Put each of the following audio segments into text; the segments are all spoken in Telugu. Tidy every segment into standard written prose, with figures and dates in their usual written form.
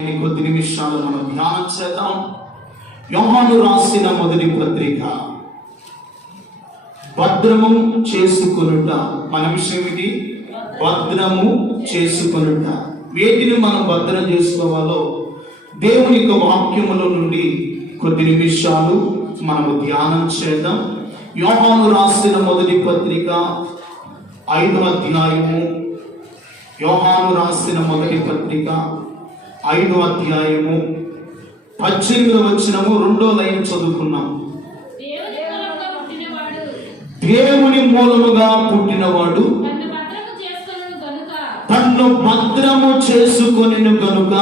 కొద్ది నిమిషాలు మనం ధ్యానం చేద్దాం. యోహాను రాసిన మొదటి పత్రిక. భద్రము చేసుకొనుట. మన విషయం ఏమిటి? భద్రము చేసుకొనుట. వేటిని మనం భద్రం చేసుకోవాలో దేవుని యొక్క వాక్యముల నుండి కొద్ది నిమిషాలు మనము ధ్యానం చేద్దాం. యోహాను రాసిన మొదటి పత్రిక 5వ అధ్యాయము. యోహాను రాసిన మొదటి పత్రిక 5వ అధ్యాయము 18వ వచనము 2వ లైన్ చదువుకున్నాం. దేవుని మూలముగా పుట్టినవాడు తన్ను భద్రము చేసుకొనెను గనుక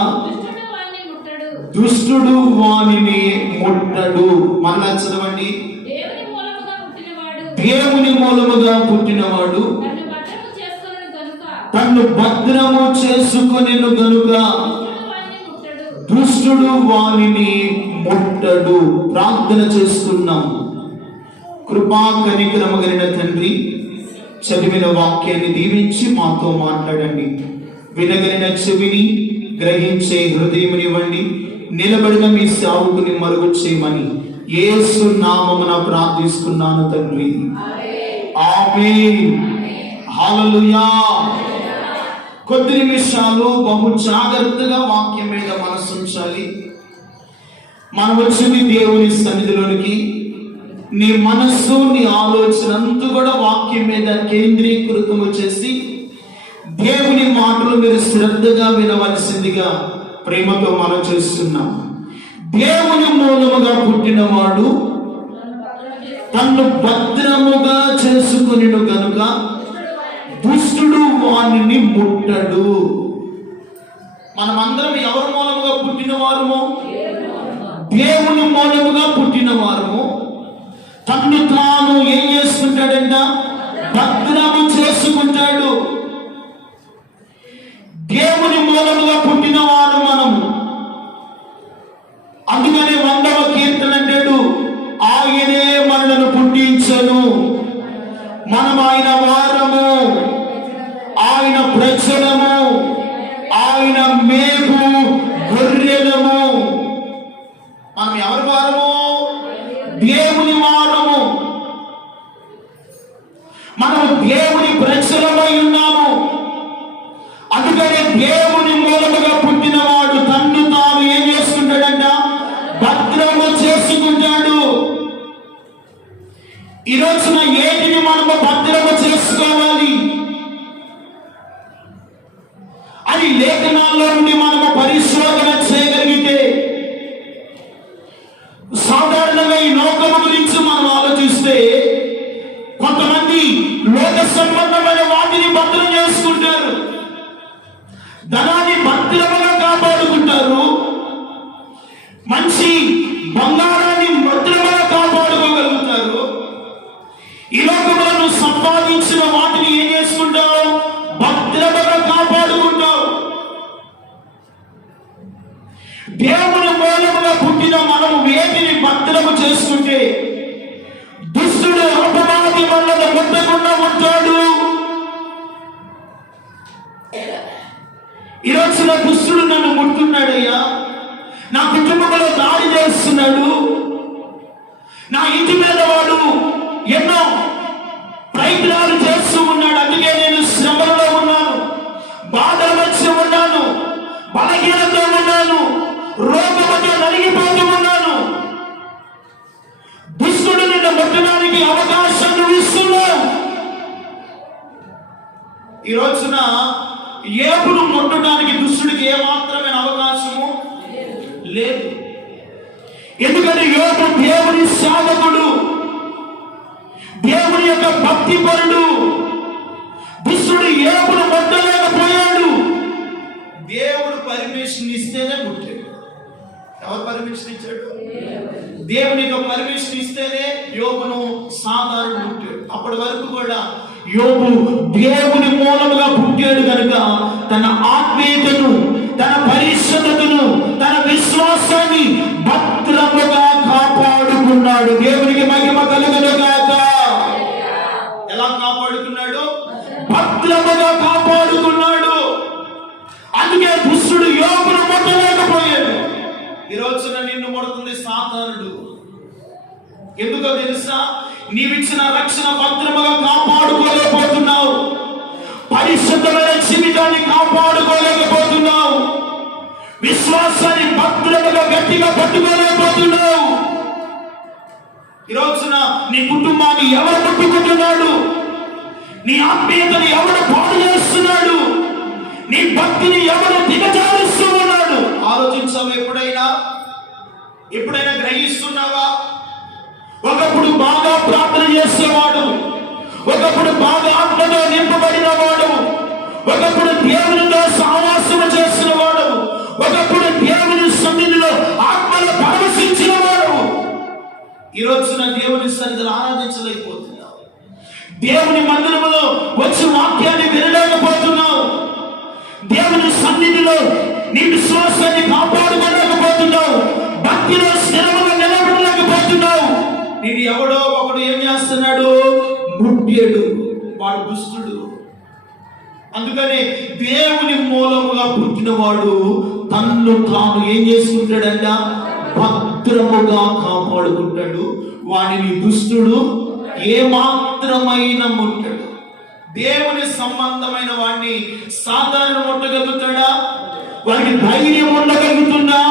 దుష్టుడు వానిని ముట్టడు. మళ్ళా చదవండి. దేవుని మూలముగా పుట్టినవాడు తన్ను భద్రము చేసుకొనెను గనుక దుష్టుడు వానిని ముట్టడు. ప్రార్థన చేస్తున్నాం. కృపా కనికరము కలిగిన తండ్రి, చదివిన వాక్యాన్ని దీవించి మాతో మాట్లాడండి. వినగలిగిన చెవిని, గ్రహించే హృదయమునివ్వండి. నిలబడిన మీ సేవకుని మరుగు చేయమని యేసు నామమున ప్రార్థిస్తున్నాను తండ్రి. ఆమేన్. హల్లెలూయా. కొద్ది నిమిషాలు బహు జాగ్రత్తగా వాక్యం మీద మనసు ఉంచాలి. మనం వచ్చింది దేవుని సన్నిధిలోనికి. నీ మనస్సు, నీ ఆలోచన అంతా కూడా వాక్యం మీద కేంద్రీకృతము చేసి దేవుని మాటలు మీరు శ్రద్ధగా వినవలసిందిగా ప్రేమతో మనం చేస్తున్నాం. దేవుని మూలముగా పుట్టినవాడు తన్ను భద్రముగా చేసుకొనెను గనుక దుష్టుడు వానిని ముట్టడు. మనమందరం ఎవరి మూలముగా పుట్టిన వారము? దేవుని మూలముగా పుట్టిన వారము. తన్ను తాను ఏం చేసుకుంటాడంట? భద్రము చేసుకుంటాడు. దేవుని మూలముగా పుట్టిన వారు మనము. అందుకని 100వ కీర్తన అంటాడు, ఆయనే మనలను పుట్టించను, మనం ఆయన వారము, ఆయన ప్రజలము, ఆయన మేపు గొర్రెలము. మనం ఎవరి వారము? దేవుని వారము. మనము దేవుని ప్రజలమై ఉన్నాము. అందుకని దేవుని మూలముగా పుట్టినవాడు తన్ను తాను ఏం చేసుకుంటాడంట? భద్రము చేసుకుంటాడు. ఈ రోజున ఏటిని మనము భద్రము చేసుకోవాలి అని లేఖనాల్లో నుండి మనము పరిశోధన చేయగలిగితే, సాధారణంగా ఈ లోకము గురించి మనం ఆలోచిస్తే కొంతమంది లోక సంబంధమైన వాటిని భద్రం చేసుకుంటారు, ధనాన్ని భద్రముగా కాపాడుకుంటారు, మంచి బంగారాన్ని భద్రముగా కాపాడుకోగలుగుతారు. ఈ లోకంలో నువ్వు సంపాదించిన వాటిని ఏం చేసుకుంటావు? భద్రముగా కాపాడుకుంటావు. దేవుని మూలముగా పుట్టిన మనము వేటిని భద్రము చేసుకుంటే దుష్టుడు అపవాది మనల్ని ముట్టకుండా ఉంటాడు. ఈ రోజున దుష్టుడు నన్ను ముట్టున్నాడయ్యా, నా కుటుంబంలో దాడి చేస్తున్నాడు, నా ఇంటి మీద వాడు ఎన్నో ప్రయత్నాలు చేస్తూ ఉన్నాడు, అందుకే నేను శ్రమలో ఉన్నాను, బాధల మధ్య ఉన్నాను, బలహీనతో ఉన్నాను, రోగముతో నలిగిపోతూ ఉన్నాను. దుష్టుడు నిన్ను ముట్టడానికి అవకాశం నువ్వు ఇస్తున్నావు. ఈ రోజున ఏపును ముట్టడానికి దుష్టుడికి ఏమాత్రమైన అవకాశము లేదు. ఎందుకంటే యోబు దేవుని సేవకుడు, దేవుని యొక్క భక్తి పరుడు. దుష్టుడు యోబును ముట్టలేకపోయాడు. దేవుడు పర్మిషన్ ఇస్తేనే ముట్టాడు. ఎవరు పర్మిషన్ ఇచ్చాడు? దేవుని యొక్క పర్మిషన్ ఇస్తేనే యోబును సాధారణ ముట్టాడు. అప్పటి వరకు కూడా యోబు దేవుని మూలముగా పుట్టాడు కనుక తన ఆత్మీయతను, తన పరిశుద్ధతను, తన విశ్వాసాన్ని భద్రముగా కాపాడుకున్నాడు. దేవునికి మహిమ కలుగును గాక. ఎలా కాపాడుకున్నాడు? భద్రముగా కాపాడుకున్నాడు. అందుకే దుష్టుడు యోబును ముట్టలేకపోయాడు. ఎందుకో తెలుసా? నీవిచ్చిన రక్షణ భద్రముగా కాపాడుకోలేకపోతున్నావు. పరిశుద్ధమైన జీవితాన్ని కాపాడుకోలేకపోతున్నావు. విశ్వాసాన్ని భద్రముగా గట్టిగా పట్టుకోలేకపోతున్నావు. ఈ రోజున నీ కుటుంబాన్ని ఎవరు పట్టుకుంటున్నాడు? నీ ఆత్మీయతని ఎవరు పాడు చేస్తున్నాడు? నీ భక్తిని ఎవరు దిగజారుస్తూ ఉన్నాడు? ఆలోచించావు? ఎప్పుడైనా గ్రహిస్తున్నావా? ఒకప్పుడు బాగా ప్రార్థన చేసేవాడు, ఒకప్పుడు బాగా ఆత్మతో నింపబడిన వాడు, ఒకప్పుడు దేవునితో సహవాసం చేసిన వాడు, ఒకప్పుడు దేవుని సన్నిధిలో ఆత్మలో పరవశించిన వాడు, ఈ రోజున దేవుని సన్నిధిలో ఆరాధించలేకపోతున్నావు. దేవుని మందిరములో వచ్చి వాక్యాన్ని వినలేకపోతున్నావు. దేవుని సన్నిధిలో నీ విశ్వాసాన్ని కాపాడుకోలేకపోతున్నావు. భక్తిలో స్థిరముగా నిలబడలేకపోతున్నావు. నేను ఎవడో ఒకడు ఏం చేస్తున్నాడు? ముట్టాడు. వాడు దుష్టుడు. అందుకని దేవుని మూలముగా పుట్టినవాడు తన్ను తాను ఏం చేసుకుంటాడంట? భద్రముగా కాపాడుకుంటాడు. వాడిని దుష్టుడు ఏమాత్రమైన ముట్టడు. దేవుని సంబంధమైన వాడిని సాధారణ ముట్టగలుగుతాడా? వాడికి ధైర్యం ఉండగలుగుతుందా?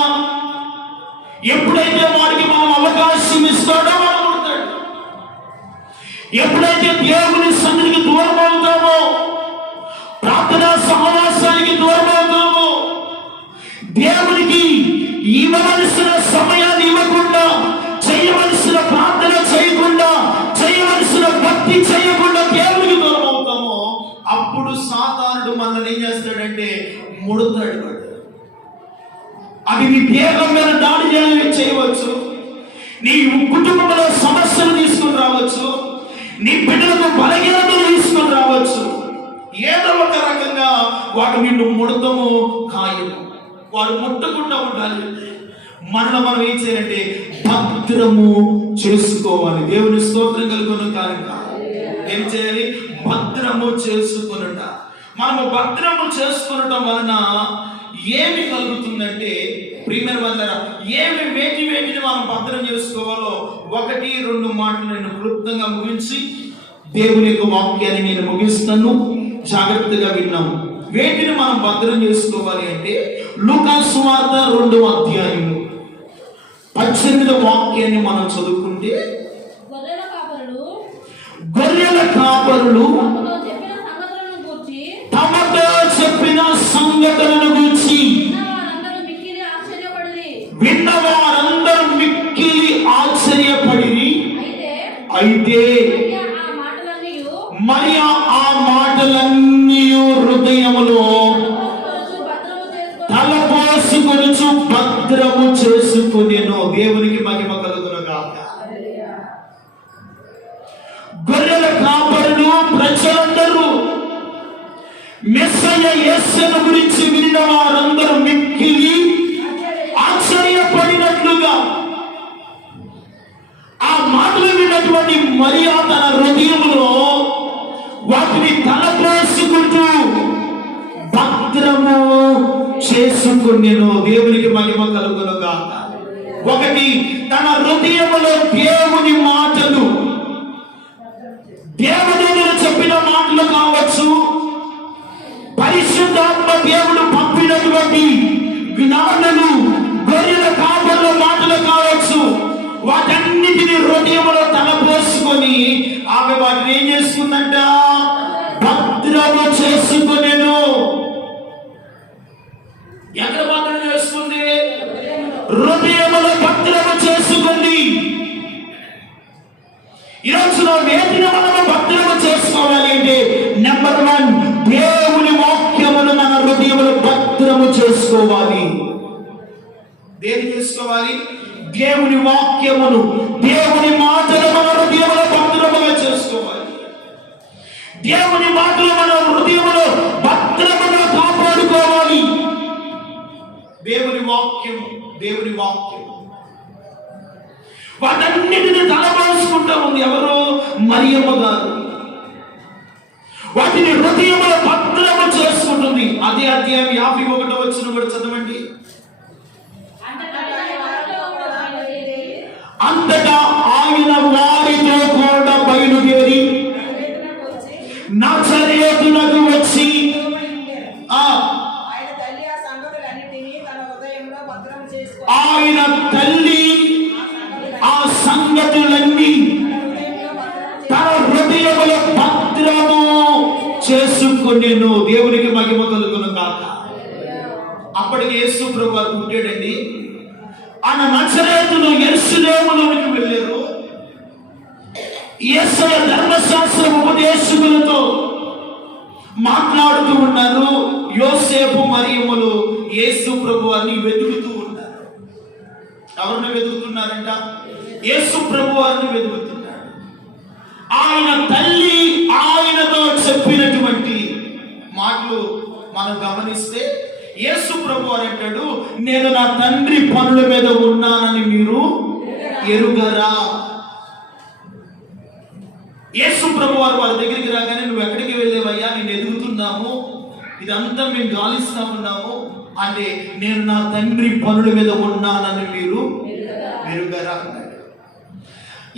ఎప్పుడైతే వాడికి మనం అవకాశం ఇస్తాడో వాడు ముడతాడు. ఎప్పుడైతే దేవుని సన్నిధికి దూరం అవుతామో, ప్రార్థనా సహవాసానికి దూరం అవుతామో, దేవునికి ఇవ్వవలసిన సమయాన్ని ఇవ్వకుండా, చేయవలసిన ప్రార్థన చేయకుండా, చేయవలసిన భక్తి చేయకుండా దేవునికి దూరం అవుతామో, అప్పుడు సాతానుడు మనల్ని ఏం చేస్తాడంటే ముడతాడు. వాడు అది నీ దేహం మీద దాడి చేయవచ్చు, నీ కుటుంబంలో సమస్యలు తీసుకుని రావచ్చు, నీ బిడ్డలకు బలహీనతలు తీసుకుని రావచ్చు. ఏదో ఒక రకంగా వాడు నిన్ను ముడతము ఖాయము. వాడు ముట్టకుండా ఉండాలి. మనం ఏం చేయాలంటే భద్రము చేసుకోవాలి. దేవుని స్తోత్రం కలుగును కాక ఏం చేయాలి? భద్రము చేసుకునుట. మనము భద్రము చేసుకునటం వలన ఏమి కలుగుతుందంటే, ప్రియమైన వాళ్ళారా, వేటిని మనం భద్రం చేసుకోవాలో 1-2 మాటలు నేను క్లుప్తంగా ముగించి దేవుని యొక్క వాక్యాన్ని నేను ముగిస్తాను. జాగ్రత్తగా విన్నాము. వేటిని మనం భద్రం చేసుకోవాలి అంటే, లూకా సువార్త 2వ అధ్యాయము 18వ వాక్యాన్ని మనం చదువుకుంటే, గొర్రెల కాపరులు తమతో చెప్పిన సంగతులను గురించి విన్నవారందరూ మిక్కిలి ఆశ్చర్యపడి, అయితే మరి ఆ మాటలన్నీ హృదయములో తలపోసుకొనుచు భద్రము చేసుకొనెను. దేవునికి మహిమ కలుగును గాక. గొర్రెల కాపరులు ప్రజలందరూ మెస్సయ్య యేసును గురించి విన్న వారందరూ మిక్కిలి ఆశ్చర్యపడినట్లుగా ఆ మాటలు విన్నటువంటి మరియా తన హృదయంలో వాటిని తలపోసుకుంటూ భద్రము చేసుకునేను. దేవునికి మహిమ కలుగును గాక. 1, తన హృదయములో దేవుని మాటలు, దేవుడు చెప్పిన మాటలు కావచ్చు, పరిశుద్ధాత్మ దేవుడు పంపినటువంటి జ్ఞానులు గొర్రెల కాపరుల మాటలు కావచ్చు, వాటన్నిటిని హృదయంలో తలపోసుకొని ఆమె వాటిని ఏం చేసుకుందంట? భద్రము చేసుకునేను. ఎక్కడ భద్రం చేసుకుంది? హృదయంలో భద్రము చేసుకుంది. ఈరోజు వేటిని మనము భద్రము చేసుకోవాలి అంటే, నెంబర్ 1, దేవుని వాక్యమును మన హృదయములో భద్రము చేసుకోవాలి. దేని చేసుకోవాలి? దేవుని వాక్యమును, దేవుని మాటలు మన హృదయములో భద్రముగా చేసుకోవాలి. దేవుని మాటలు మన హృదయములో భద్రముగా కాపాడుకోవాలి. దేవుని వాక్యము వాటన్నిటిని తలపోసుకుంటా ఉంది. ఎవరు? మరియమ్మ గారు. వాటిని హృదయములో భద్రము చేసుకుంటుంది. అదే అధ్యాయం 51వ వచనం కూడా చదవండి. అంతటా ఆయన ఆయన తల్లి ఆ సంగతులన్నీ తన హృదయములో భద్రము చేసుకొనెను. దేవునికి మహిమ కలుగును గాక. అప్పటికి యేసు ప్రభువు వారు పుట్టాడండి. ఆయన నజరేతును యెరూషలేములోనికి వెళ్ళారు. యేసయ్య ధర్మశాస్త్ర ఉపదేశకులతో మాట్లాడుతూ ఉన్నారు. యోసేపు మరియమ్మలు యేసు ప్రభువు వారిని వెతుకుతూ ఉన్నారు. ఎవరిని వెతుకుతున్నారంట? యేసు ప్రభువు వారిని వెతుకుతున్నారు. ఆయన తల్లి ఆయనతో చెప్పినటువంటి మాటలు మనం గమనిస్తే యేసు ప్రభువు వారు అంటాడు, నేను నా తండ్రి పనుల మీద ఉన్నానని మీరు ఎరుగరా. యేసు ప్రభువు వారు వారి దగ్గరికి రాగానే, నువ్వు ఎక్కడికి వెళ్ళేవయ్యా, నేను ఎదుగుతున్నాము, ఇదంతా మేము గాలిస్తా ఉన్నాము అంటే, నేను నా తండ్రి పనుల మీద ఉన్నానని మీరు ఎరుగరా అన్నాడు.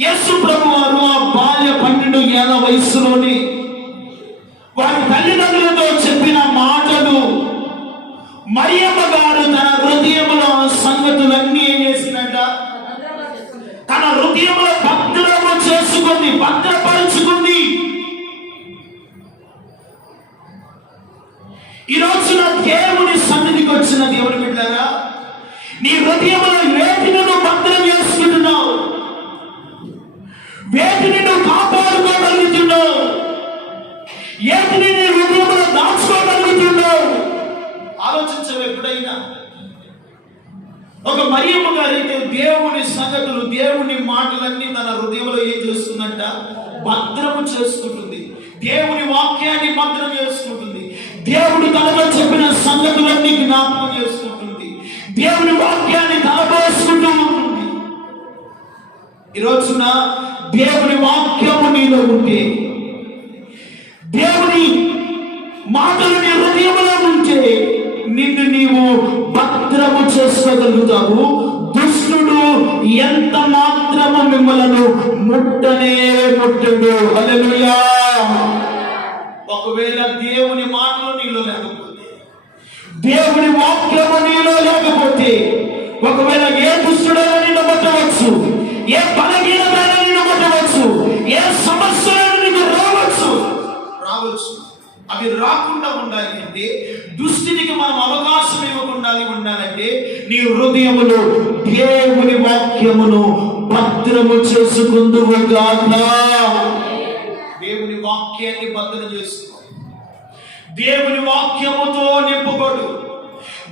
యేసు ప్రభువు వారు ఆ బాల్య 12 ఏళ్ల వయసులోనే వారి తల్లిదండ్రులతో చెప్పిన మాటలు మరియమ్మ గారు తన హృదయంలో సంగతులన్నీ ఏం చేసిందంట? తన హృదయంలో భద్రము చేసుకుంది, భద్రపరుచుకుంది. ఈ రోజున దేవుని సన్నిధికి వచ్చిన దేవుని బిడ్డలారా, నీ హృదయంలో వేటిని నువ్వు భద్రం చేసుకుంటున్నావు? వేటిని నువ్వు కాపాడుకోగలుగుతున్నావు? ఏటిని నీ హృదయంలో దాచుకోగలుగుతున్నావు? ఆలోచించవు ఎప్పుడైనా? ఒక మరియమ్మ గారైతే దేవుని సంగతులు, దేవుని మాటలన్నీ తన హృదయంలో ఏం చేస్తుందంట? భద్రము చేసుకుంటుంది. దేవుని వాక్యాన్ని భద్రం చేసుకుంటుంది. దేవుడు తనతో చెప్పిన సంగతులన్నీ జ్ఞాపకం చేసుకుంటుంది. దేవుని వాక్యాన్ని తలపోసుకుంటూ ఉంటుంది. ఈ రోజున దేవుని వాక్యము నీలో ఉంటే, దేవుని మాటలు నీ హృదయంలో ఉంటే, నిన్ను నీవు భద్రము చేసుకోగలుగుతావు. దుష్టుడు ఎంత మాత్రము మిమ్మలను ముట్టనే ముట్టడు. హల్లెలూయా. ఒకవేళ దేవుని మాటలు నీలో లేకపోతే, దేవుని వాక్యము నీలో లేకపోతే, ఒకవేళ ఏ దుష్టుడైనా నిన్ను ముట్టవచ్చు, ఏ బలహీనతైనా నిన్ను ముట్టవచ్చు, ఏ సమస్యలను నీకు రావచ్చు. అవి రాకుండా ఉండాలి అంటే, దుష్టికి మనం అవకాశం ఇవ్వకుండా ఉండాలంటే, నీ హృదయములో దేవుని వాక్యమును భద్రము చేసుకుందువు గాక. దేవుని వాక్యాన్ని భద్రం చేసుకో. దేవుని వాక్యముతో నింపబడు.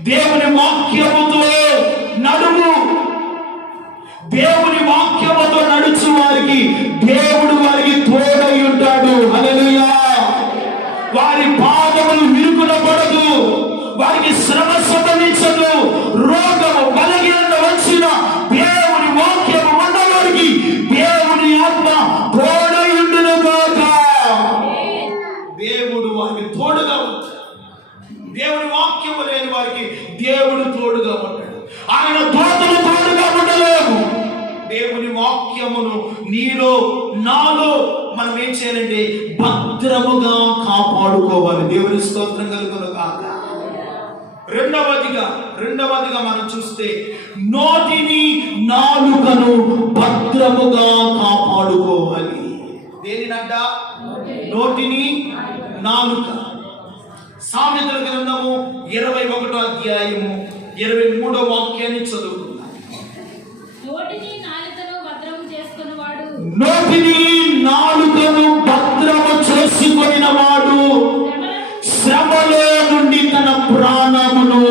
దేవుని వాక్యముతో నడుము. దేవుని వాక్యముతో నడుచు వారికి దేవుడు వారికి తోడై ఉంటాడు. హల్లెలూయా. వారి పాదములు విరుకున పడదు, వారికి శ్రమ సంభవించదు. రోగము బలహీనత వచ్చిన దేవుని వాక్యము ఉన్నవారికి దేవుని ఆత్మ తోడై ఉండును గాక. దేవుడు వారికి తోడుగా ఉంటాడు. దేవుని వాక్యము లేని వారికి దేవుడు తోడుగా ఉంటాడు. ఆయన తోటలు తోడుగా ఉండలేవు. దేవుని వాక్యమును నీలో నాలో మనం ఏం చేయాలంటే భద్రముగా కాపాడుకోవాలి. దేవుని స్తోత్రం కలుగును గాక. రెండవదిగా మనం చూస్తే, నోటిని నాలుకను భద్రముగా కాపాడుకోవాలి. దేనినంట? నోటిని, నాలుక. సామెతల గ్రంథము 21వ అధ్యాయము 23వ వాక్యాన్ని చదువుకుందాం. నోటిని నాలుకను భద్రము చేసుకొనిన వాడు శ్రమలో నుండి తన ప్రాణమును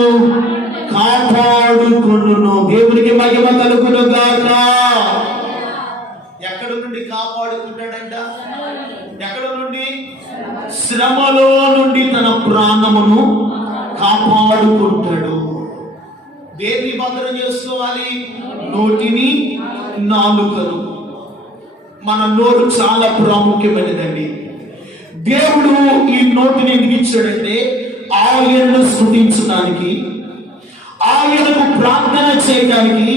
కాపాడుకొనును. దేవునికి మహిమ కలుగును గాక. ఎక్కడ నుండి కాపాడుకుంటాడంట? ఎక్కడ నుండి? శ్రమలో నుండి తన ప్రాణమును కాపాడుకుంటాడు. దేన్ని భద్రం చేసుకోవాలి? నోటిని, నాలుకను. మన నోరు చాలా ప్రాముఖ్యమైనదండి. దేవుడు ఈ నోటిని ఎందుకు ఇచ్చాడంటే, ఆయనను స్తుతించడానికి, ఆయనకు ప్రార్థన చేయడానికి,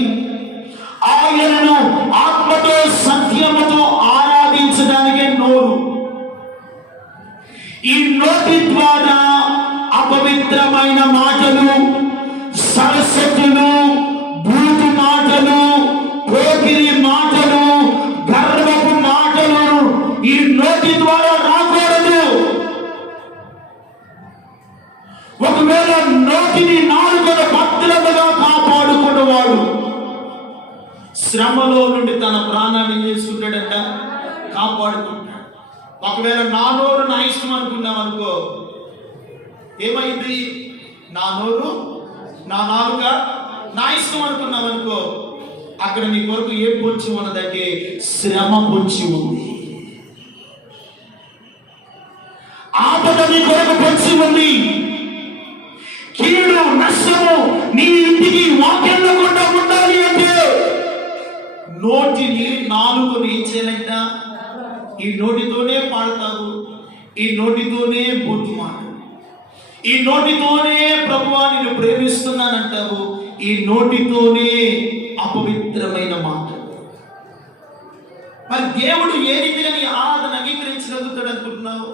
ఆయనను ఆత్మతో సత్యముతో ఆరాధించడానికే నోరు. ఈ నోటి ద్వారా అపవిత్రమైన మాటలు, సరస్వతులు, శ్రమలో నుండి తన ప్రాణాన్ని ఏం చేసుకుంటాడంట? కాపాడుకుంటాడు. ఒకవేళ నా నోరు నా ఇష్టం అనుకున్నాం అనుకో, ఏమైంది? నా నోరు నా నాలుక నా ఇష్టం అనుకున్నాం అనుకో, అక్కడ నీ కొరకు ఏం పొంచి ఉన్నదంటే శ్రమ పొంచి ఉంది. ఆపద నీ కొరకు పొంచి ఉంది. కీడు నష్టము నీ ఇంటికి వాక్యంలో కూడా ఉండాలి అంటే నోటిని నాలుకని ఏం చేయాలంట? ఈ నోటితోనే పాడతావు, ఈ నోటితోనే బూతు మాట, ఈ నోటితోనే ప్రభువా నిన్ను ప్రేమిస్తున్నానంటావు, ఈ నోటితోనే అపవిత్రమైన మాట. మరి దేవుడు ఏ రీతిగా నీ ఆరాధన అంగీకరించగలుగుతాడు అనుకుంటున్నావు?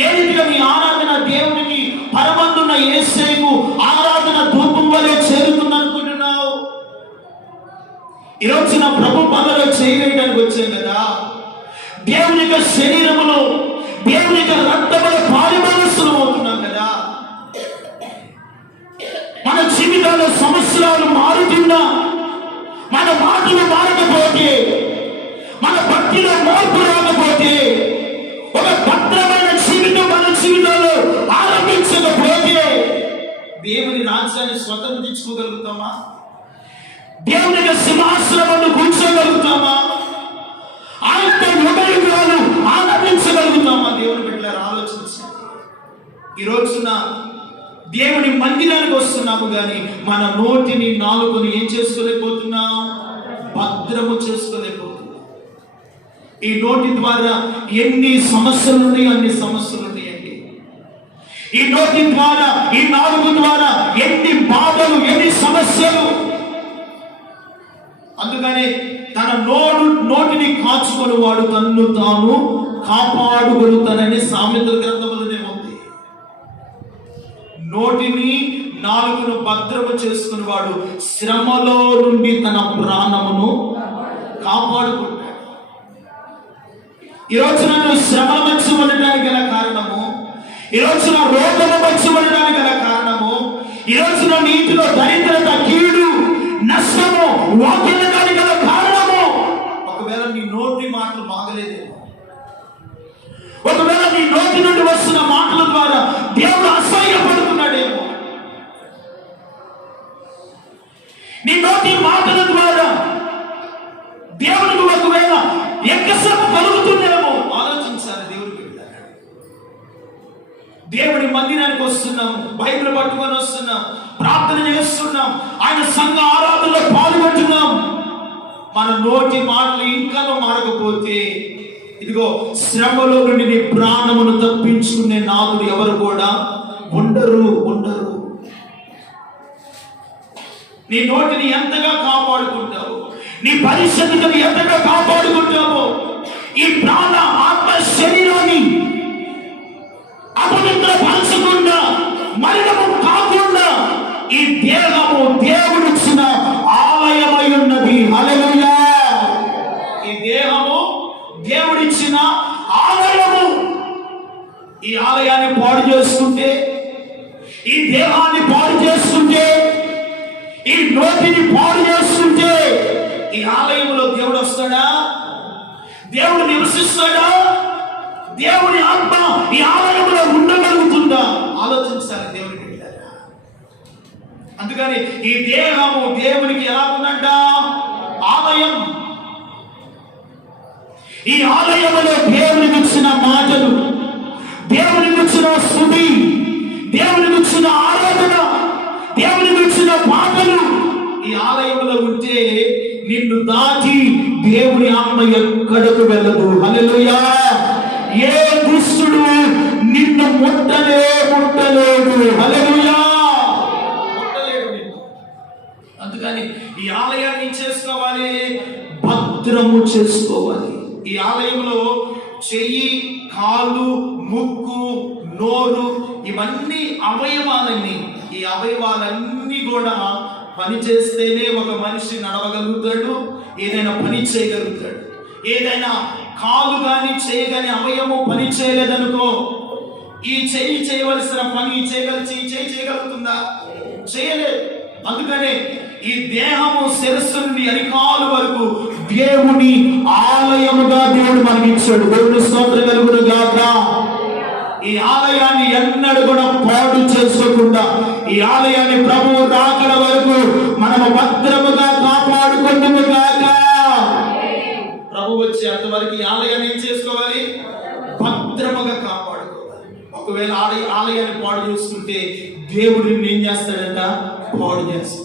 ఏ రీతిగా నీ ఆరాధన దేవుడికి పరమందున్న యేసయ్యకు ఆరాధన ధూపం వలె చేరుతుంది అనుకుంటున్నావు? ఈరోజు నా ప్రభు పదలో చేయడానికి వచ్చాం కదా. దేవుని యొక్క శరీరములో దేవుని యొక్క రక్తములో పాలుభాగస్తులం అవుతున్నాం కదా. మన జీవితాల్లో సంవత్సరాలు మారుతున్నా మన మాటలు మారకపోతే, మన భక్తిలో మార్పు రాకపోతే, ఒక భద్రమైన జీవితం మన జీవితంలో ఆరంభించకపోతే దేవుని రాజ్యాన్ని స్వతంత్రించుకోగలుగుతామా? దేవుని యొక్క సింహాసనమును కూర్చోగలుగుతామా? ఆయనతో యుగయుగాలు ఆనందించగలుగుతామా? దేవుని బిడ్డలారా ఆలోచించండి. ఈ రోజున దేవుని మందిరానికి వస్తున్నాము కానీ మన నోటిని నాలుకని ఏం చేసుకోలేకపోతున్నాం? భద్రము చేసుకోలేకపోతున్నాం. ఈ నోటి ద్వారా ఎన్ని సమస్యలు ఉన్నాయి, అన్ని సమస్యలు ఉన్నాయండి. ఈ నోటి ద్వారా, ఈ నాలుగు ద్వారా ఎన్ని బాధలు, ఎన్ని సమస్యలు. అందుకనే తన నోటిని కాచుకొని వాడు తన్ను తాను కాపాడుగలుగుతానని సామెతల గ్రంథంలోనే ఉంది. నోటిని నాలుగును భద్రము చేసుకుని వాడు శ్రమలో నుండి తన ప్రాణమును కాపాడుకుంటాడు. ఈరోజు నన్ను శ్రమ వచ్చి ఉండడానికి గల కారణము, ఈరోజు నా రోగము వచ్చి ఉండడానికి గల కారణము, ఈరోజు నా నీటిలో దరిద్రత, కీడు, నష్టము వాక్యడానికి గల కారణము, ఒకవేళ నీ నోటి మాటలు బాగలేదేమో, ఒకవేళ నీ నోటి నుండి వస్తున్న మాటల ద్వారా దేవుడు అసహ్యపడుతున్నాడేమో, నీ నోటి మాటల ద్వారా దేవుడికి ఒకవేళ ఎక్కసము కలుగుతుందేమో ఆలోచించాలి. దేవుడి మందిరానికి వస్తున్నాం, బైబిల్ పట్టుకొని వస్తున్నాం, ప్రార్థన చేస్తున్నాం, ఆయన సంఘ ఆరాధనలో పాల్గొంటున్నాం. మన నోటి మాటలు ఇంకా మారకపోతే ఇదిగో శ్రమలో నుండి నీ ప్రాణమును తప్పించుకునే నాదుడు ఎవరు కూడా ఉండరు. నీ నోటిని ఎంతగా కాపాడుకుంటావు, నీ పరిశుద్ధతను ఎంతగా కాపాడుకుంటావో, ఈ ప్రాణ ఆత్మ శరీరాన్ని అపవిత్రపరచకుండా, మరణము కాకుండా ఈ దేహము దేవుడిచ్చిన ఆలయమై ఉన్నది. హల్లెలూయా! ఈ దేహము దేవుడిచ్చిన ఆలయము. ఈ ఆలయాన్ని పాడు చేసుకుంటే, ఈ దేహాన్ని పాడు చేసుకుంటే, ఈ నోటిని పాడు చేసుకుంటే ఈ ఆలయంలో దేవుడు వస్తాడా? దేవుడు నివసిస్తాడా? దేవుని ఆత్మ ఈ ఆలయంలో ఉండగలుగుతుందా? ఆలోచించాలి దేవుని బిడ్డలారా. అందుకని ఈ దేహము దేవునికి ఎలా ఉందంట? ఆలయం. ఈ ఆలయంలో దేవునికి ఇచ్చిన మాటలు, దేవునికి ఇచ్చిన స్తుతి, దేవునికి ఇచ్చిన ఆరాధన, దేవునికి ఇచ్చిన పాటలు ఈ ఆలయంలో ఉంటే నిన్ను దాటి దేవుని ఆత్మ ఎక్కడకు వెళ్ళదు. హల్లెలూయా! ఏ దుష్టుడు నిన్ను ముట్టలేడు. హల్లెలూయా! ముట్టలేడు నిన్ను. అందుకని ఈ ఆలయాన్ని చేసుకోవాలి, భద్రము చేసుకోవాలి. ఈ ఆలయంలో చెయ్యి, కాలు, ముక్కు, నోరు, ఇవన్నీ అవయవాలన్నీ, ఈ అవయవాలన్నీ కూడా పని చేస్తేనే ఒక మనిషి నడవగలుగుతాడు, ఏదైనా పని చేయగలుగుతాడు. ఏదైనా కాలు కానీ చేయగానే అవయవం పని చేయలేదనుకో, ఈ చెయ్యి చేయవలసిన పని చెయ్యి చేయగలుగుతుందా? చేయలేదు. అందుకనే ఈ దేహము శిరస్సు నుండి అరికాలు వరకు దేవుని ఆలయముగా దేవుడు మనకి ఇచ్చాడు. దేవుని స్తోత్రం కలుగును గాక. ఈ ఆలయాన్ని ఎన్నడూ కూడా పాడు చేసుకోకుండా ఈ ఆలయాన్ని ప్రభువు రాకడ వరకు మనము భద్రముగా కాపాడుకుందుము గాక. ప్రభు వచ్చే అంతవరకు ఈ ఆలయాన్ని ఏం చేసుకోవాలి? భద్రముగా కాపాడుకోవాలి. ఒకవేళ ఆలయాన్ని పాడు చేసుకుంటే దేవుడు ఏం చేస్తాడంట? పాడు చేస్తాడు.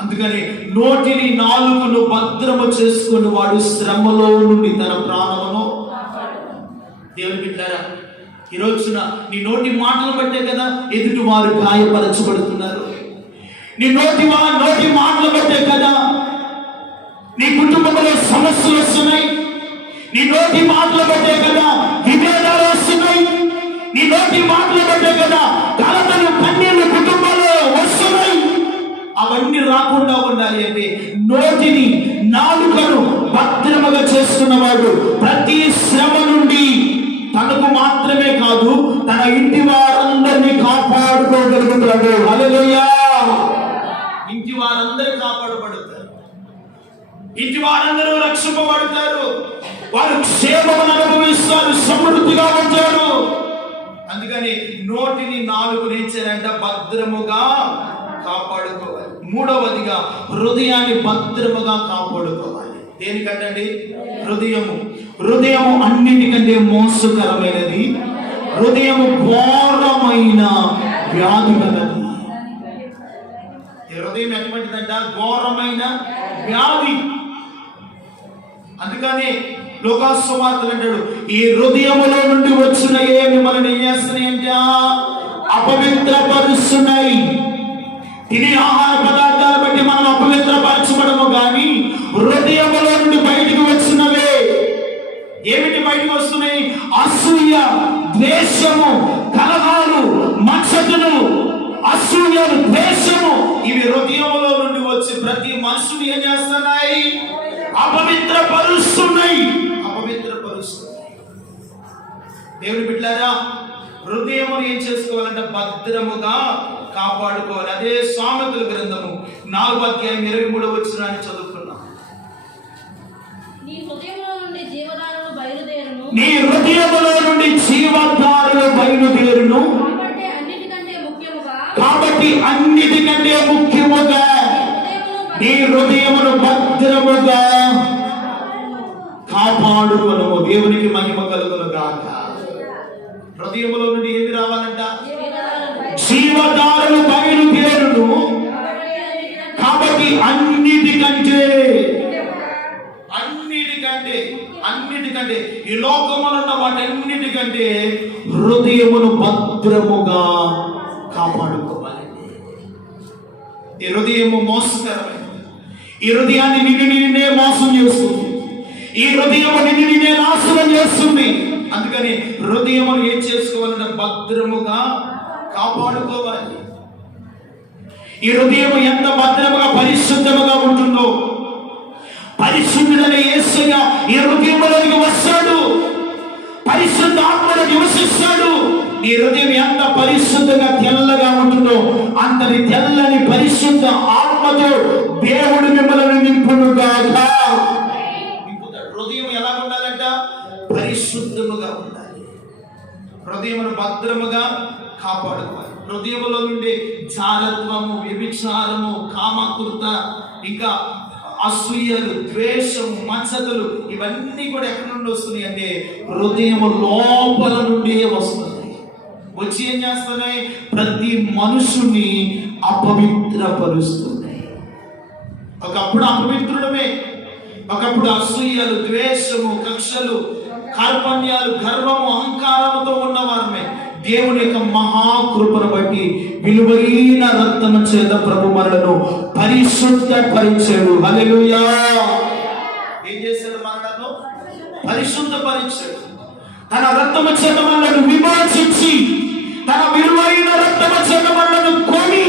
అందుకని నోటిని నాలుకను భద్రము చేసుకుని వాడు శ్రమలో నుండి తన ప్రాణమును. దేవుని బిడ్డలారా, ఈ రోజున నీ నోటి మాటలు బట్టే కదా ఎదుటి వారు గాయపరచబడుతున్నారు. నీ నోటి మాటలు బట్టే కదా నీ కుటుంబంలో సమస్యలు వస్తున్నాయి. నీ నోటి మాటలు బట్టే కదా విభేదాలు వస్తున్నాయి. నీ నోటి మాటలు బట్టే కదా కలతలు కన్నీళ్లు కుటుంబంలో వస్తున్నాయి. అవన్నీ రాకుండా ఉండాలి అంటే నోటిని నాలుకను భద్రముగా చేసుకున్నవాడు ప్రతి శ్రమ నుండి తనకు మాత్రమే కాదు తన ఇంటి వారందరినీ కాపాడుకోగలుగుతాడు. హల్లెలూయా. ఇంటి వారందరూ కాపాడబడతారు. ఇంటి వారందరూ రక్షింపబడతారు. వారు క్షేమమును అనుభవిస్తారు, సమృద్ధిగా ఉంటారు. అందుకని నోటిని నాలుకను ఇచ్చారంట భద్రముగా కాపాడుకోవాలి. మూడవదిగా హృదయాన్ని భద్రముగా కాపాడుకోవాలి. దేనికంటే హృదయము అన్నిటికంటే మోసకరమైనది. హృదయము ఘోరమైన వ్యాధి కలది. హృదయం ఎటువంటిదంట? ఘోరమైన వ్యాధి. అందుకనే లోకాసు సువార్తలు అంటాడు, ఈ హృదయములో నుండి వచ్చిన మిమ్మల్ని ఏం చేస్తున్నాయంట? అపవిత్రపరుస్తున్నాయి. తినే ఆహార పదార్థాలు బట్టి మనం అపవిత్రపరచబడము కానీ హృదయములో నుండి బయటికి వచ్చినవే ఏమిటి బయటికి వస్తున్నాయి? అసూయ, ద్వేషము, కలహాలు, మత్సరము, అసూయలు, ద్వేషము, ఇవి హృదయములో నుండి వచ్చి ప్రతి మనుషుని ఏం చేస్తున్నాయి? అపవిత్రపరుస్తున్నాయి. దేవుని బిడ్డలారా, హృదయమును ఏం చేసుకోవాలంటే భద్రముగా కాపాడుకోవాలి. అదే సామెతల గ్రంథము 4వ అధ్యాయం 23వ వచనాన్ని చదువుకున్నాం. నీ హృదయములో నుండి జీవధారలు బయలుదేరును. కాబట్టి అన్నిటికంటే ముఖ్యముగా నీ హృదయమును భద్రముగా కాపాడుకొను. దేవునికి మహిమ కలుగును గాక. హృదయములో నుండి ఏమి రావాలంట? జీవధారలు బయలుదేరును. కాబట్టి అన్నిటికంటే ఈ లోకములో ఉన్న వాటన్నిటికంటే హృదయమును భద్రముగా కాపాడుకోవాలి. ఈ హృదయము మోసకరమైనది. ఈ హృదయాన్ని నిన్నే మోసం చేస్తుంది. ఈ హృదయము నిన్నే నాశనం చేస్తుంది. అందుకని హృదయమును ఏం చేసుకోవాలంటే భద్రముగా కాపాడుకోవాలి. ఈ హృదయము ఎంత భద్రముగా పరిశుద్ధముగా ఉంటుందో, పరిశుద్ధుడైన యేసయ్య ఈ హృదయంలోకి వస్తాడు, పరిశుద్ధ ఆత్మను నివసిస్తాడు. ఈ హృదయం ఎంత పరిశుద్ధంగా తెల్లగా ఉంటుందో అంతని తెల్లని పరిశుద్ధ ఆత్మతో దేవుడు మిమ్మల్ని నింపునుగాక. హృదయం ఎలా ఉండాలంట? పరిశుద్ధముగా ఉండాలి. హృదయమును భద్రముగా కాపాడుకోవాలి. హృదయములో నుండి జారత్వము, వ్యభిచారము, కామకృత, ఇంకా అసూయలు, ద్వేషము, మత్సరలు ఇవన్నీ కూడా ఎక్కడి నుండి వస్తున్నాయి అంటే హృదయము లోపల నుండి వస్తున్నాయి. వచ్చి ఏం చేస్తున్నాయి? ప్రతి మనుషుని అపవిత్రపరుస్తున్నాయి. ఒకప్పుడు అపవిత్రుడమే, ఒకప్పుడు అసూయలు, ద్వేషము, కక్షలు, కార్పణ్యాలు, గర్వము, అహంకారముతో ఉన్నవారమే. దేవుని యొక్క మహాకృపను బట్టి విలువైన రక్తము చేత ప్రభు మనలను పరిశుద్ధపరిచాడు. హల్లెలూయా. ఏం చేశాడు? మనలను పరిశుద్ధపరిచాడు. తన రక్తము చేత మనలను విమోచించి తన విలువైన రక్తము చేత మనలను కొని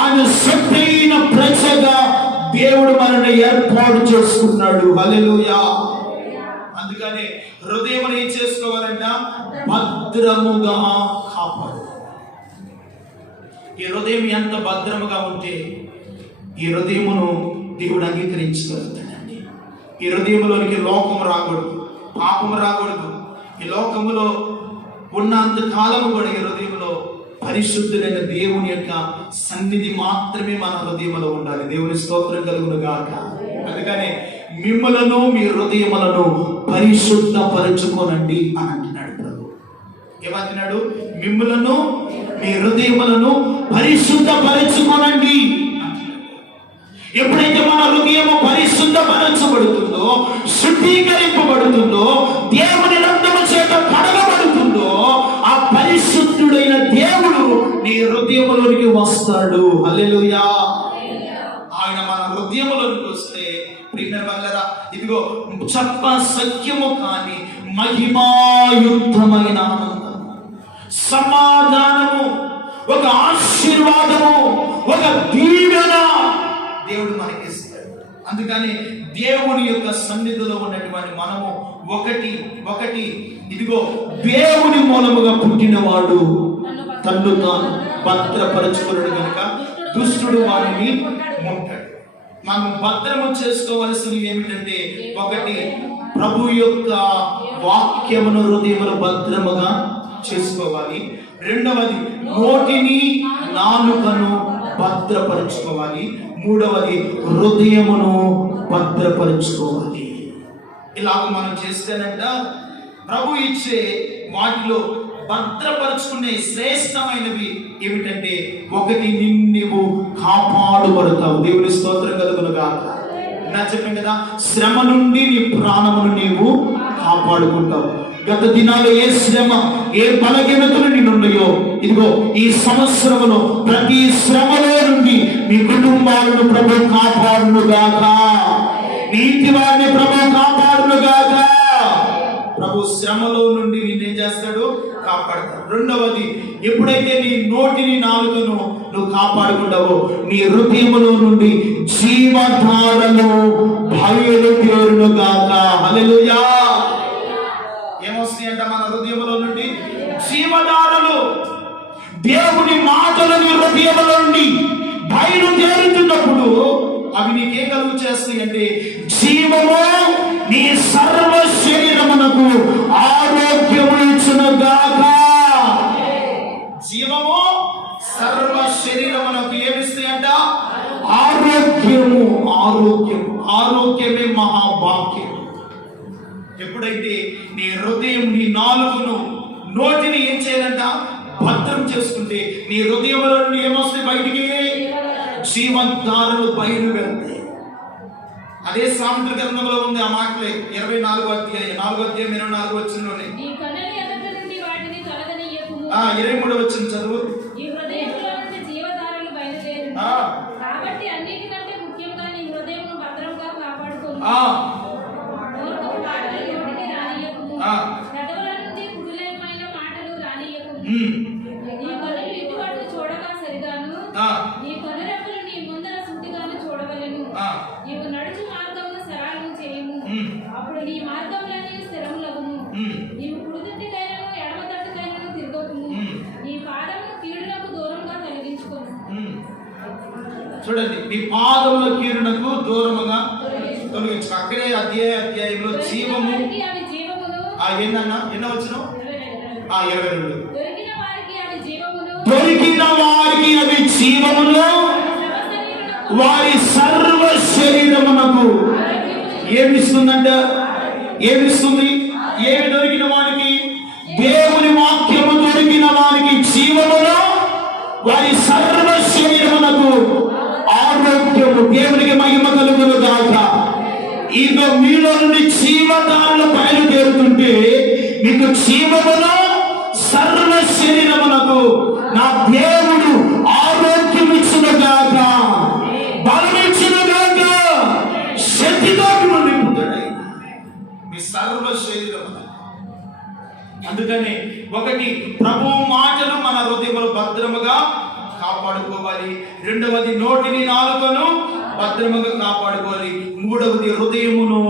ఆయన సొత్తైన ప్రజగా దేవుడు మనల్ని ఏర్పాటు చేసుకున్నాడు. హల్లెలూయా. అందుకని హృదయం ఏం చేసుకోవాలంట? భద్రముగా కాపాడు. ఈ హృదయం ఎంత భద్రముగా ఉంటే ఈ హృదయమును దేవుడు అంగీకరించగలుగుతాడండి. ఈ హృదయంలోనికి లోకం రాకూడదు, పాపము రాకూడదు. ఈ లోకములో ఉన్నంత కాలము కూడా ఈ హృదయంలో పరిశుద్ధులైన దేవుని యొక్క సన్నిధి మాత్రమే మన హృదయంలో ఉండాలి. దేవుని స్తోత్రం కలుగును గాక. అందుకనే మిమ్మలను మీ హృదయములను పరిశుద్ధపరచుకోనండి అని అంటున్నాడు ప్రభు. ఏమంటున్నాడు? మిమ్మలను మీ హృదయములను పరిశుద్ధపరచుకోనండి. ఎప్పుడైతే మన హృదయము పరిశుద్ధపరచబడుతుందో, శుద్ధీకరింపబడుతుందో, దేవుని రక్తము చేత కడగబడుతుందో, ఆ పరిశుద్ధుడైన దేవుడు నీ హృదయములోనికి వస్తాడు. హల్లెలూయా. ఆయన మన హృదయములోనికి వస్తే ప్రియమైన వాళ్ళరా, ఇదిగో చెప్ప సత్యము కాని మహిమాయుక్తమైన ఆనందము, సమాధానము, ఒక ఆశీర్వాదము, ఒక దీవెన దేవుడు మనకి ఇస్తాడు. అందుకని దేవుని యొక్క సన్నిధిలో ఉన్నటువంటి మనము ఒకటి ఇదిగో దేవుని మూలముగా పుట్టినవాడు తన్ను తాను భద్రపరచుకున్నాడు కనుక దుష్టుడు వారిని ముట్టాడు. మనం భద్రము చేసుకోవలసినవి ఏమిటంటే, ఒకటి ప్రభు యొక్క వాక్యమును హృదయమును భద్రముగా చేసుకోవాలి. రెండవది నోటిని నాలుకను భద్రపరచుకోవాలి. మూడవది హృదయమును భద్రపరచుకోవాలి. ఇలాగ మనం చేస్తేనంట ప్రభు ఇచ్చే వాటిలో భద్రపరచుకునే శ్రేష్టమైనవి ఏమిటంటే, ఒకటి నిన్ను కాపాడుబడతావు. దేవుని స్తోత్రం కలుగును గాక. నా చెప్పాను కదా, శ్రమ నుండి నీ ప్రాణమును నీవు కాపాడుకుంటావు. గత దినాలు ఏ శ్రమ, ఏ బలహీనతలు నిన్నున్నాయో, ఇదిగో ఈ సంవత్సరములో ప్రతి శ్రమలో నుండి మీ కుటుంబాలను ప్రభు కాపాడును గాక. నీతి వారిని ప్రభు కాపాడును గాక. ప్రభు శ్రమలో నుండి నిన్నేం చేస్తాడు? కాపాడతాడు. రెండవది, ఎప్పుడైతే నీ నోటిని నాలుకను నువ్వు కాపాడుకుంటావో, నీ హృదయములో నుండి జీవధారలు బయలుదేరును గాక. హల్లెలూయా. ఏమొస్తాయంట మన హృదయములో నుండి? జీవధారలు. దేవుని మాటలు నీ హృదయములో నుండి బయలుదేరుతున్నప్పుడు అవి నీకేం కలుగు చేస్తాయి అంటే, జీవము నీ సర్వ శరీరమునకు ఆరోగ్యము ఇచ్చును గాక. జీవము సర్వ శరీరమునకు ఏమిస్తాయంట? ఆరోగ్యము. ఆరోగ్యమే మహాభాగ్యం. ఎప్పుడైతే నీ హృదయం, నీ నాలుకను, నోటిని ఏం చేయాలంట? భద్రం చేసుకుంటే నీ హృదయంలో నుండి ఏమొస్తాయి? బయటికి జీవధారలు బయలు వెళ్తాయి. అదే సామెతల గ్రంథంలో ఉంది ఆ మాటలే. 24వ అధ్యాయం 24వ వచనంలోనే 23వ వచనం చదువు. కాబట్టి అన్నిటికంటే ముఖ్యంగా నీ హృదయమును భద్రంగా కాపాడుకో. పెదవుల నుండి కుటిలమైన మాటలు రానియ్యకుము. నీ కనులు ఇటువటు చూడక సరిగాను, నీ కనురెప్పలు నీ ముందర సూటిగాను చూడవలెను. నీవు నడుచు మార్గమును సరళము చేయము, అప్పుడు నీ మార్గములన్నీ స్థిరములగును. నీవు కుడి తట్టుకైనను ఎడమ తట్టుకైనను తిరగకుము. నీ పాదమును కీడులకు దూరంగా తొలగించుకోము. చూడండి, నీ పాదముల కీడునకు దూరముగా తొలగించు. అక్కడే అధ్యాయంలో జీవము ఏందన్నా ఎన్న వచ్చిన 22. దొరికిన వారికి అవి జీవమును, వారి సర్వ శరీరమునకు ఏమిస్తుందంట? ఏమిస్తుంది? ఏమి దొరికిన వారికి? దేవుని వాక్యము దొరికిన వారికి జీవమును, వారి సర్వ శరీరమునకు ఆరోగ్యము. దేవునికి మహిమ కలుగును గాక. ఇదిగో మీలో నుండి జీవధారలు బయలుదేరుతుంటే మీకు జీవమును, సర్వ శరీరమునకు నా దేవుడు ఆరోగ్యం ఇచ్చును గాక, బలం ఇచ్చును గాక, శక్తితో నింపుతాడు మీ సర్వ శరీరమున. అందుకని ఒకటి, ప్రభు మాటలు మన హృదయములు భద్రముగా కాపాడుకోవాలి. రెండవది, నోటిని నాలుకను భద్రముగా కాపాడుకోవాలి. మూడవది, హృదయమును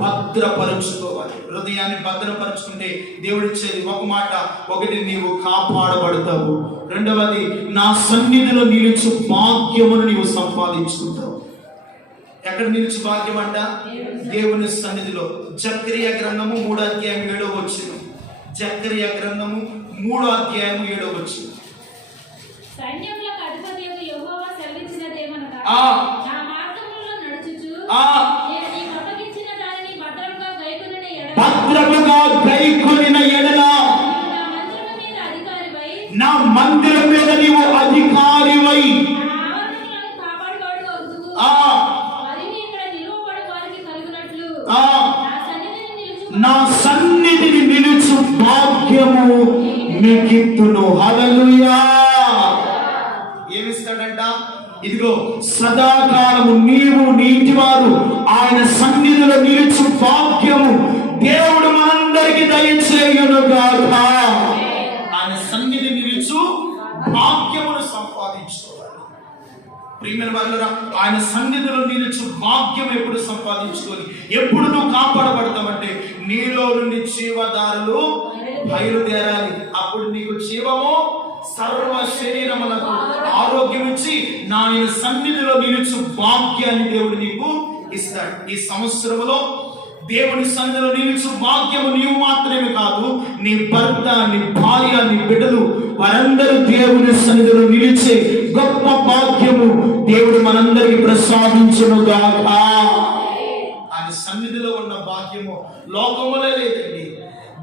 భద్రపరుచుకోవాలి. హృదయాన్ని భద్రపరుచుకుంటే దేవుడు ఇచ్చేది ఒక మాట, ఒకటి నీవు కాపాడబడతావు, రెండవది నా సన్నిధిలో నిలుచు భాగ్యమును నీవు సంపాదించుకుంటావు. ఎక్కడ నిలుచు భాగ్యం అంట? దేవుని సన్నిధిలో. జకరియా గ్రంథము 3వ అధ్యాయం 7వ వచనం. జకరియా గ్రంథము 3వ అధ్యాయం 7వ వచనం. సైన్యములకు అధిపతియగు యెహోవా సెలవిచ్చినదేమనగా, నా మార్గములలో నడుచుచు నేను నీకు అప్పగించిన దానిని భద్రముగా గైకొనిన ఎడల నా మందిరం మీద నీవు అధికారివై నా సన్నిధిని నిలుచు భాగ్యము నీకిత్తును. హల్లెలూయా. ఏమిస్తాడంట? ఇదిగో సదాకాలము నీవు నీటివారు ఆయన సన్నిధిలో నిలుచు భాగ్యము దేవుడు మనందరికి దయచేయునుగాక. ఆయన సన్నిధి నిలుచు భాగ్యమును సంపాదించుకోవాలి. ప్రియమైన వారలారా, ఆయన సన్నిధిలో నిలుచు భాగ్యం ఎప్పుడు సంపాదించుకొని ఎప్పుడు నువ్వు కాపాడబడతావంటే నీలో నుండి జీవధారలు బయలుదేరాలి. అప్పుడు నీకు జీవము సర్వ శరీరములకు ఆరోగ్యం ఇచ్చి నా సన్నిధిలో నిలుచు భాగ్యాన్ని దేవుడు నీకు ఇస్తాడు. ఈ సంవత్సరంలో దేవుని సన్నిధిలో నిలుచు భాగ్యము నీవు మాత్రమే కాదు, నీ భర్త, నీ భార్య, నీ బిడ్డలు వారందరూ దేవుని సన్నిధిలో నిలిచే గొప్ప భాగ్యము దేవుడు మనందరికి ప్రసాదించునుగాక. ఆయన సన్నిధిలో ఉన్న భాగ్యము లోకములే లేదండి,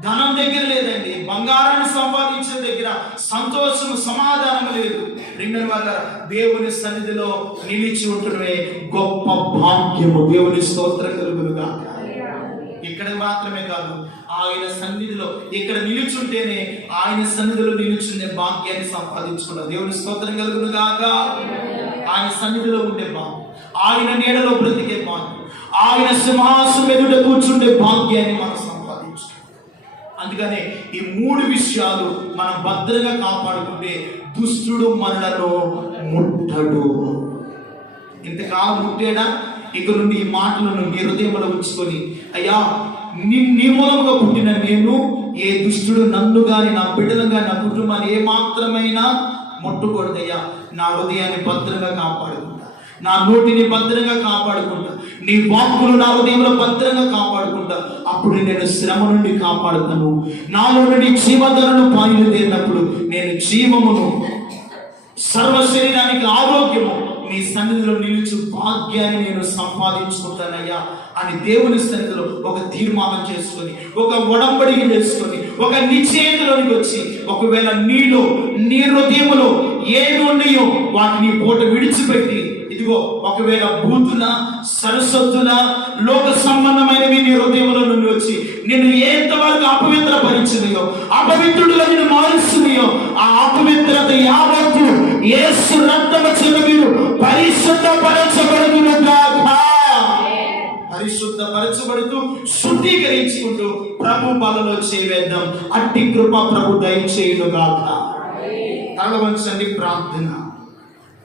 ధనం దగ్గర లేదండి, బంగారాన్ని సంపాదించే దగ్గర సంతోషము సమాధానం లేదు. రెండు వల్ల దేవుని సన్నిధిలో నిలిచి ఉంటమే గొప్ప భాగ్యము. దేవుని స్తోత్రం కలుగునుగాక. ఇక్కడ మాత్రమే కాదు, ఆయన సన్నిధిలో ఇక్కడ నిలుచుంటేనే ఆయన సన్నిధిలో నిలుచుండే భాగ్యాన్ని సంపాదించుకున్నాం. దేవుని స్తోత్రం కలుగునుగాక. ఆయన సన్నిధిలో ఉండే భాగ్యం, ఆయన నీడలో బ్రతికే భాగ్యం, ఆయన సింహాసనం ఎదుట కూర్చుండే భాగ్యాన్ని మనం సంపాదించుకున్నాం. అందుకనే ఈ 3 విషయాలు మనం భద్రంగా కాపాడుకుంటే దుష్టుడు మనలను ముట్టడు. ఇంతకాలం ముట్టేడా? ఇక నుండి ఈ మాటలను నీ హృదయంలో ఉంచుకొని, అయ్యా నీ మూలంగా పుట్టిన నేను, ఏ దుష్టుడు నన్ను గాని నా బిడ్డలను గాని నా కుటుంబాన్ని ఏ మాత్రమైనా ముట్టకూడదయ్యా. నా హృదయాన్ని భద్రంగా కాపాడుకుంటా, నా నోటిని భద్రంగా కాపాడుకుంటా, నీ వాక్కులు నా హృదయంలో భద్రంగా కాపాడుకుంటా. అప్పుడు నేను శ్రమ నుండి కాపాడుతాను. నాలో నుండి జీవధరను బయలుదేరినప్పుడు నేను జీవమును, సర్వ శరీరానికి ఆరోగ్యము, నీ సన్నిధిలో నిలుచు భాగ్యాన్ని నేను సంపాదించుకుంటానయ్యా అని దేవుని సన్నిధిలో ఒక తీర్మానం చేసుకొని, ఒక ఒడంబడిక చేసుకొని, ఒక నిశ్చయతలోనికి వచ్చి, ఒకవేళ నీలో నీ హృదయములో ఏమి ఉన్నాయో వాటిని పూట విడిచిపెట్టి, ఇదిగో ఒకవేళ భూతుల, సరస్వతుల, లోక సంబంధమైనవి నీ హృదయంలో నుండి వచ్చి నేను ఎంతవరకు అపవిత్రపరిచినయో, అపవిత్రుడుగా నేను మారుస్తున్నాయో, ఆ అపవిత్రత యావత్తు యేసు రక్తము చేత మీరు పరిశుద్ధపరచబడునుగాక. పరిశుద్ధపరచబడుతూ శుద్ధీకరించుకుంటూ ప్రభు బలలో చేవేద్దాం. అట్టి కృప ప్రభు దయచేయునుగాక. తల వంచండి, ప్రార్థన.